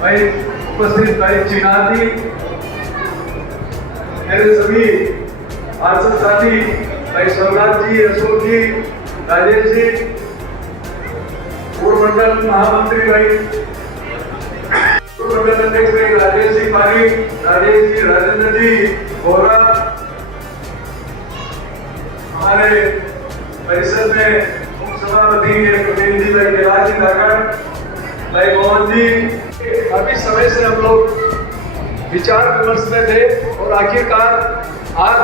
भाई उपस्थित भाई चिनार जी, मेरे सभी पार्षद साथी भाई सोमनाथ जी, अशोक जी, राजेश जी, पूर्व मंडल महामंत्री भाई, पूर्व मंडल अध्यक्ष भाई राजेश जी पारी, राजेश जी, राजेंद्र जी, गौरा, हमारे परिषद में मुख्य सभापति प्रतिनिधि भाई कैलाश जी नागर, भाई मोहन जी, काफी समय से हम लोग विचार विमर्श में थे और आखिरकार आज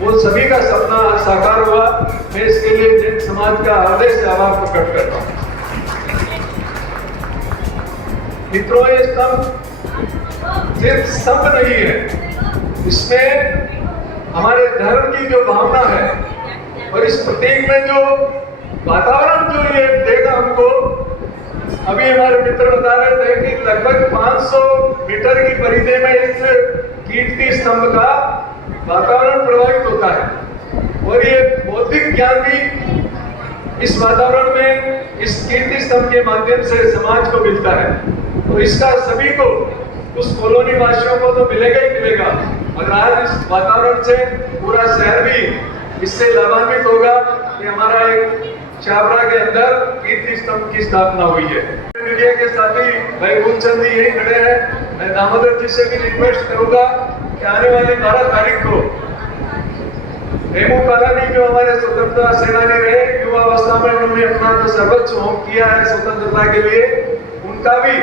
वो सभी का सपना साकार हुआ। मैं इसके लिए जैन समाज का हृदय से आभार प्रकट करता हूँ। मित्रों, ये स्तंभ सिर्फ स्तंभ नहीं है, इसमें हमारे धर्म की जो भावना है और इस प्रतीक में जो वातावरण जो ये देगा हमको, अभी हमारे मित्र बता रहे थे कि लगभग 500 मीटर की परिधि में इस कीर्ति स्तंभ का वातावरण प्रभावित होता है और ये बौद्धिक ज्ञान भी इस वातावरण में इस कीर्ति स्तंभ के माध्यम से समाज को मिलता है। तो इसका सभी को, उस कॉलोनी वासियों को तो मिलेगा ही मिलेगा, अगर आज इस वातावरण से पूरा शहर भी इससे लाभान्वित होगा कि हमारा एक छाबड़ा के अंदर कीर्ति स्तंभ की स्थापना हुई है। मीडिया के साथी भाई रूपचंद जी यही खड़े हैं, मैं दामोदर जी से भी रिक्वेस्ट करूंगा कि आने वाली 12 तारीख को हेमू कालानी जो हमारे स्वतंत्रता सेनानी रहे, युवा अवस्था में उन्होंने अपना जो सर्वोच्च होम किया है स्वतंत्रता के लिए, उनका भी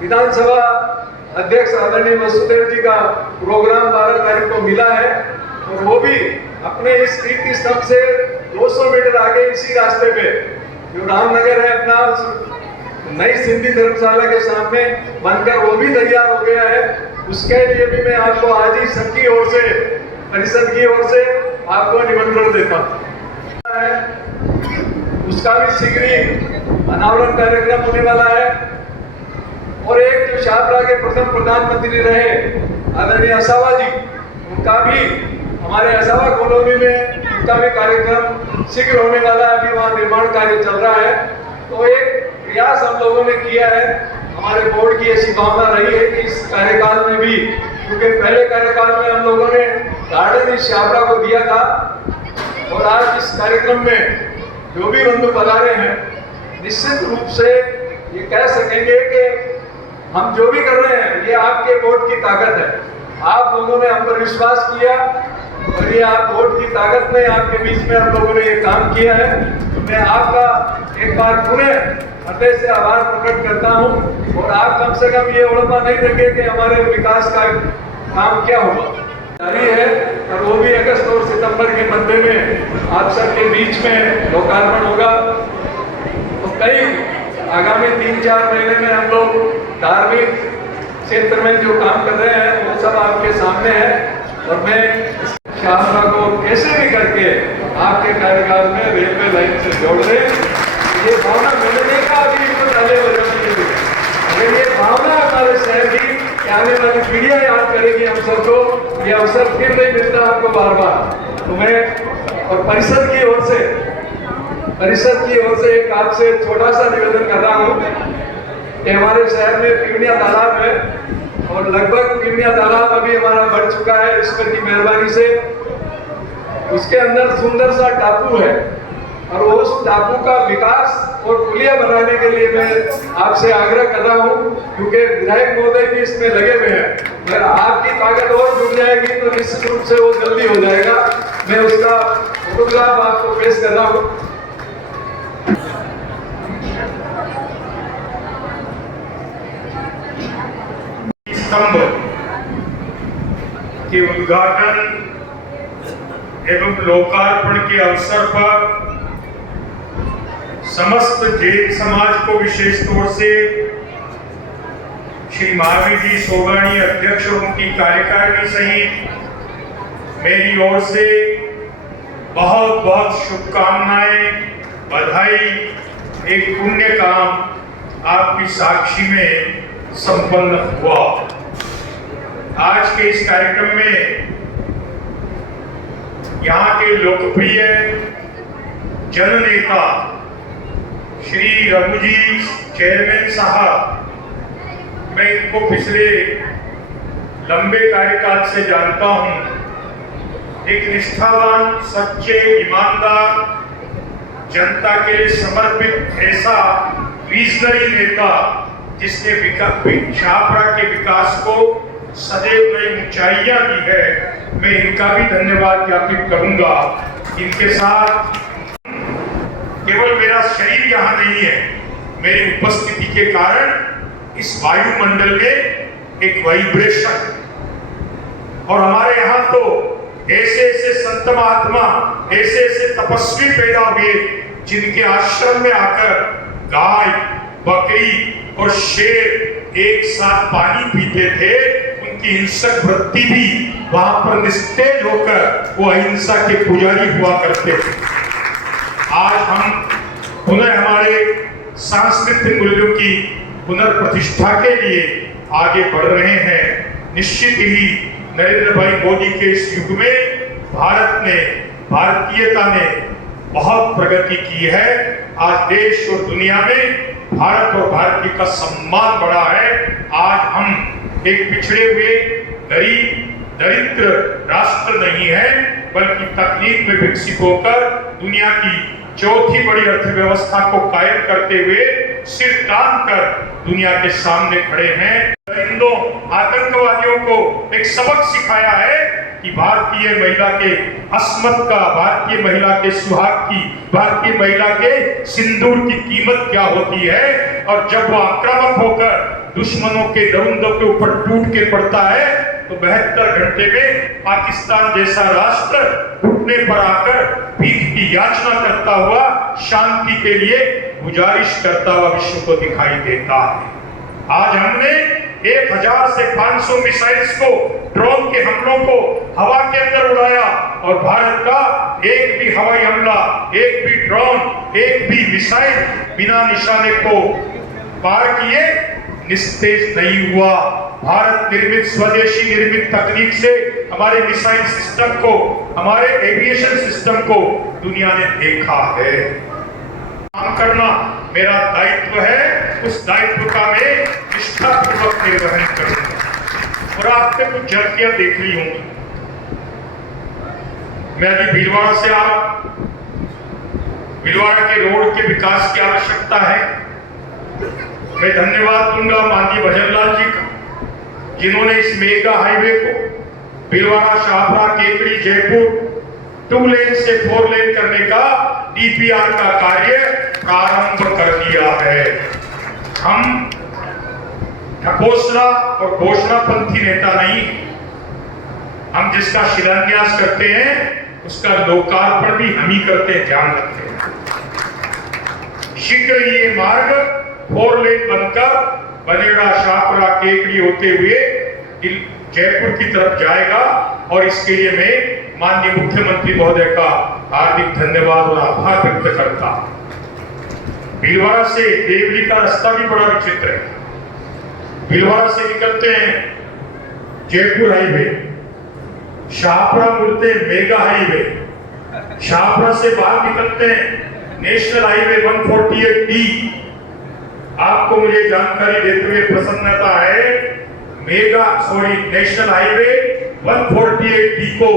विधानसभा अध्यक्ष आदरणीय वसुदेव जी का प्रोग्राम 12 तारीख को मिला है और वो भी अपने इस कीर्ति स्तंभ से 200 मीटर आगे इसी रास्ते पे जो रामनगर है अपना नई सिंधी धर्मशाला के सामने बनकर वो भी तैयार हो गया है। उसके लिए भी मैं आपको आज ही सबकी ओर से, परिषद की ओर से आपको निमंत्रण देता हूँ। उसका भी शीघ्र ही अनावरण कार्यक्रम होने वाला है और एक जो छाबड़ा के प्रथम प्रधानमंत्री रहे आदरणीय असावा जी, उनका भी हमारे असावा कॉलोनी में उनका भी कार्यक्रम शीघ्र होने वाला है। अभी वहाँ निर्माण कार्य चल रहा है। तो एक प्रयास हम लोगों ने किया है, हमारे बोर्ड की ऐसी भावना रही है कि इस कार्यकाल में भी, क्योंकि पहले कार्यकाल में हम लोगों ने गार्डन इस छाबड़ा को दिया था और आज इस कार्यक्रम में जो भी बंधु पधारे हैं, निश्चित रूप से ये कह सकेंगे कि हम जो भी कर रहे हैं ये आपके वोट की ताकत है। आप लोगों ने हम पर विश्वास किया और ये आप वोट की ताकत में आपके बीच में हम लोगों ने ये काम किया है। तो मैं आपका एक बार पुनः हृदय से आभार प्रकट करता हूँ और आप कम से कम ये उड़पा नहीं देंगे कि हमारे विकास का काम क्या होगा, जारी है और वो भी अगस्त और सितंबर के मध्य में आप सबके बीच में लोकार्पण होगा। तो कई आगामी 3-4 महीने में हम लोग धार्मिक क्षेत्र में जो काम कर रहे हैं वो सब आपके सामने है और मैं छाबड़ा को कैसे भी करके आपके कार्यकाल में रेलवे लाइन से जोड़ दें, ये भावना मिलने का अभी तो पहले अगर ये भावना हमारे शहर की आने वाली पीढ़ियां याद करेगी हम सबको, ये अवसर फिर नहीं मिलता आपको बार बार। तो मैं और परिषद की ओर से एक आपसे छोटा सा निवेदन कर रहा हूँ कि हमारे शहर में पीवनिया तालाब है और लगभग पीवनिया तालाब अभी हमारा बढ़ चुका है ईश्वर की मेहरबानी से। उसके अंदर सुंदर सा टापू है और उस टापू का विकास और पुलिया बनाने के लिए मैं आपसे आग्रह कर रहा हूँ, क्योंकि विधायक महोदय भी इसमें लगे हुए हैं। अगर आपकी ताकत और जुड़ जाएगी तो निश्चित रूप से वो जल्दी हो जाएगा। मैं उसका फोटोग्राफ आपको पेश कर रहा हूँ। स्तंभ के उद्घाटन एवं लोकार्पण के अवसर पर समस्त जैन समाज को विशेष तौर से श्री महावीर जी सोगानी अध्यक्ष और उनकी कार्यकारिणी सहित मेरी ओर से बहुत बहुत शुभकामनाएं, बधाई। एक पुण्य काम आपकी साक्षी में संपन्न हुआ। आज के इस कार्यक्रम में यहाँ के लोकप्रिय जननेता श्री रघुजी चेयरमैन साहब, मैं इनको पिछले लंबे कार्यकाल से जानता हूँ। एक निष्ठावान, सच्चे, ईमानदार, जनता के लिए समर्पित ऐसा विजनरी नेता जिसने शाहपुरा के विकास को सदैव नई ऊंचाइयां दी है। मैं इनका भी धन्यवाद ज्ञापित करूंगा। इनके साथ केवल मेरा शरीर यहाँ नहीं है, मेरी उपस्थिति के कारण इस वायुमंडल में एक वाइब्रेशन, और हमारे यहाँ तो ऐसे ऐसे संत महात्मा, ऐसे ऐसे तपस्वी पैदा हुए जिनके आश्रम में आकर गाय, बकरी और शेर एक साथ पानी पीते थे। उनकी हिंसक वृत्ति भी वहां पर निस्तेज होकर वो अहिंसा के पुजारी हुआ करते थे। आज हम पुनः हमारे सांस्कृतिक मूल्यों की पुनर्प्रतिष्ठा के लिए आगे बढ़ रहे हैं। निश्चित ही नरेंद्र भाई मोदी के इस युग में भारत ने, भारतीयता ने बहुत प्रगति की है। आज देश और दुनिया में भारत और भारतीय का सम्मान बढ़ा है। आज हम एक पिछड़े हुए, गरीब, दरिद्र राष्ट्र नहीं है, बल्कि तकनीक में विकसित होकर दुनिया की चौथी बड़ी अर्थव्यवस्था को कायम करते हुए सिर तान कर दुनिया के सामने खड़े हैं। हिंदू आतंकवादियों को एक सबक सिखाया है कि भारतीय महिला के अस्मत का, भारतीय महिला के सुहाग की, भारतीय महिला के सिंदूर की कीमत क्या होती है। और जब वो आक्रामक होकर दुश्मनों के दरुंदों के ऊपर टूट के पड़ता है तो 72 घंटे में पाकिस्तान जैसा राष्ट्र घुटने पर आकर भीख की याचना करता हुआ शांति के लिए गुजारिश करता हुआ विश्व को दिखाई देता है। आज हमने 1000 से 500 मिसाइल्स को, ड्रोन के हमलों को हवा के अंदर उड़ाया, और भारत का एक भी हवाई हमला, एक भी ड्रोन, एक भी मिसाइल बिना निशाने को पार किए निस्तेज नहीं हुआ। भारत निर्मित, स्वदेशी निर्मित तकनीक से हमारे मिसाइल सिस्टम को, हमारे एविएशन सिस्टम को दुनिया ने देखा है। काम करना मेरा दायित्व है, उस दायित्व का मैं निष्ठापूर्वक निर्वहन करूंगा। और आपने कुछ झलकियां देख ली होंगी। मैं अभी भीलवाड़ा से भीलवाड़ा के रोड के विकास की आवश्यकता है। मैं धन्यवाद दूंगा माननीय भजनलाल जी का, जिन्होंने इस मेगा हाईवे को भीलवाड़ा, शाहपुरा, केकड़ी, जयपुर 2 लेन से 4 लेन करने का डीपीआर का कार्य प्रारंभ कर दिया है। हम घोषणा और घोषणापंथी नेता नहीं, हम जिसका शिलान्यास करते हैं उसका लोकार्पण भी हम ही करते हैं, ध्यान रखते हैं। शीघ्र ही ये मार्ग 4 लेन बनकर बनेड़ा, शाहपुरा, केकड़ी होते हुए जयपुर की तरफ जाएगा। और इसके लिए मैं माननीय मुख्यमंत्री महोदय का हार्दिक धन्यवाद और आभार व्यक्त करता। भीलवाड़ा से देवली का रास्ता भी बड़ा विचित्र है। भीलवाड़ा से निकलते हैं जयपुर हाईवे, शाहपुरा मुड़ते मेगा हाईवे, शाहपुरा से बाहर निकलते हैं नेशनल हाईवे 148D। आपको मुझे जानकारी देते हुए प्रसन्नता है, नेशनल हाईवे 148D को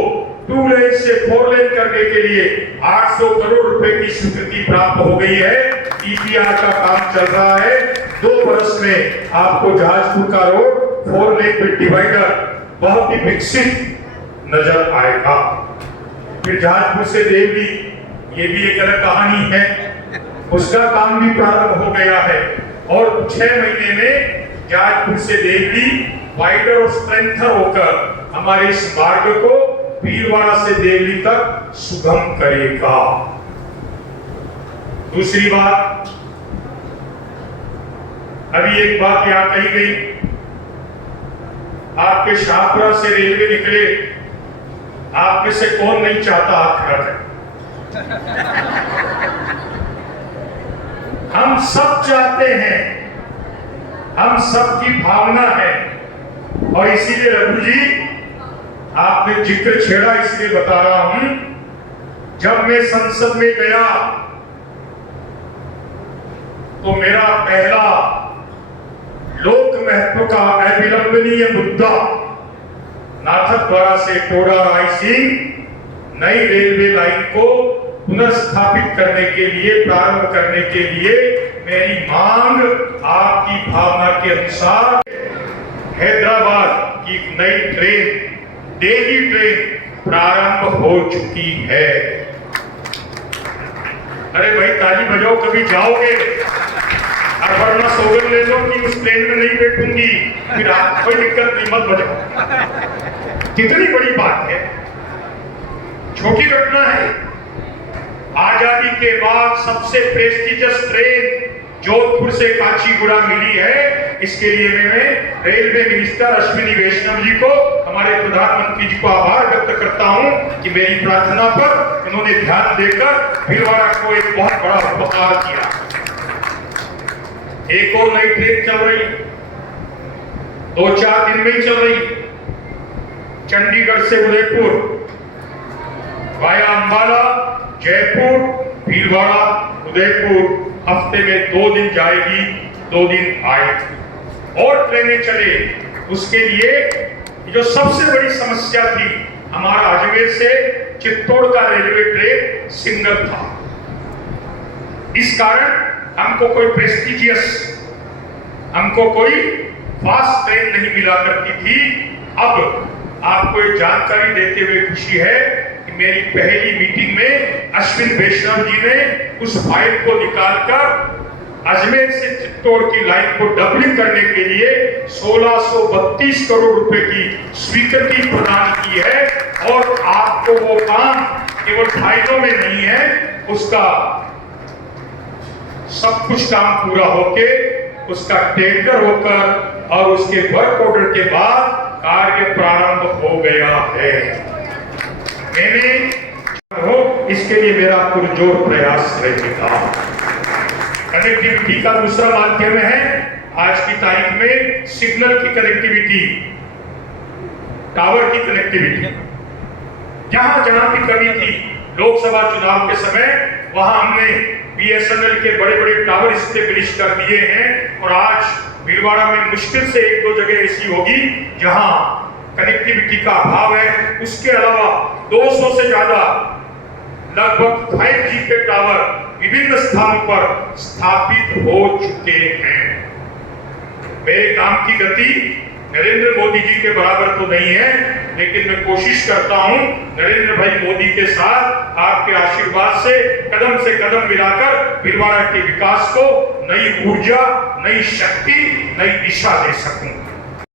2 लेन से 4 लेन करने के लिए 800 करोड़ रुपए की स्वीकृति प्राप्त हो गई है। डीपीआर का काम चल रहा है। 2 वर्ष में आपको जहाजपुर का रोड 4 लेन में डिवाइडर बहुत ही विकसित नजर आएगा। फिर जहाजपुर से देवली, ये भी एक अलग कहानी है, उसका काम भी प्रारंभ हो गया है। और 6 महीने में जहाजपुर से देवली वाइडर और स्ट्रेंथर होकर हमारे इस मार्ग को भीलवाड़ा से देवली तक सुगम करेगा। दूसरी बात, अभी एक बात यहाँ कही गई आपके शाहपुरा से रेलवे निकले, आप में से कौन नहीं चाहता हाथ खड़ा करें? हम सब चाहते हैं, हम सब की भावना है। और इसीलिए रघु जी, आपने जिक्र छेड़ा इसलिए बता रहा हूं, जब मैं संसद में गया तो मेरा पहला लोक महत्व का अविलंबनीय मुद्दा नाथद्वारा से टोडा रायसिंह नई रेलवे लाइन को पुनर्स्थापित करने के लिए, प्रारंभ करने के लिए मेरी मांग आपकी भावना के अनुसार हैदराबाद की नई ट्रेन, दिल्ली ट्रेन प्रारंभ हो चुकी है। अरे भाई ताली बजाओ, कभी जाओगे? और वरना सौगंध ले लो कि उस ट्रेन में नहीं बैठूंगी, फिर आप कोई दिक्कत नहीं, मत बजाओ। कितनी बड़ी बात है, छोटी घटना है। आजादी के बाद सबसे प्रेस्टिजियस ट्रेन जोधपुर से काचीगुड़ा मिली है। इसके लिए मैं रेलवे मिनिस्टर अश्विनी वैष्णव जी को, हमारे प्रधानमंत्री जी को आभार व्यक्त करता हूं कि मेरी प्रार्थना पर उन्होंने ध्यान देकर भीलवाड़ा को एक बहुत बड़ा उपहार किया। एक और नई ट्रेन चल रही, 2-4 दिन में ही चल रही, चंडीगढ़ से उदयपुर वाया अंबाला, जयपुर, भीलवाड़ा, उदयपुर, हफ्ते में 2 दिन जाएगी, 2 दिन आएगी। और ट्रेनें चले, उसके लिए जो सबसे बड़ी समस्या थी, हमारा अजमेर से चित्तौड़ का रेलवे ट्रेन सिंगल था। इस कारण हमको कोई प्रेस्टिजियस, हमको कोई फास्ट ट्रेन नहीं मिला करती थी। अब आपको एक जानकारी देते हुए खुशी है कि मेरी पहली मीटिंग में अश्विन वैष्णव जी ने उस फाइल को निकालकर अजमेर से चित्तौड़ की लाइन को डबलिंग करने के लिए 1632 करोड़ रुपए की स्वीकृति प्रदान की है। और आपको वो काम केवल फाइलों में नहीं है, उसका सब कुछ काम पूरा होके, उसका टेंडर होकर और उसके वर्क ऑर्डर के बाद कार्य प्रारंभ हो गया है। मैंने इसके लिए मेरा पुरजोर प्रयास रहेगा। कनेक्टिविटी का दूसरा माध्यम है आज की तारीख में सिग्नल की कनेक्टिविटी, टावर की कनेक्टिविटी। जहां जहां भी कमी थी लोकसभा चुनाव के समय, वहां हमने बीएसएनएल के बड़े बड़े टावर स्टेबलिश कर दिए हैं। और आज भीलवाड़ा में मुश्किल से 1-2 जगह ऐसी होगी जहां कनेक्टिविटी का अभाव है। उसके अलावा 200 से ज्यादा लगभग 5G के टावर विभिन्न स्थानों पर स्थापित हो चुके हैं। मेरे काम की गति नरेंद्र मोदी जी के बराबर तो नहीं है, लेकिन मैं कोशिश करता हूं नरेंद्र भाई मोदी के साथ आपके आशीर्वाद से कदम मिलाकर भीलवाड़ा के विकास को नई ऊर्जा, नई शक्ति, नई दिशा दे सकूं।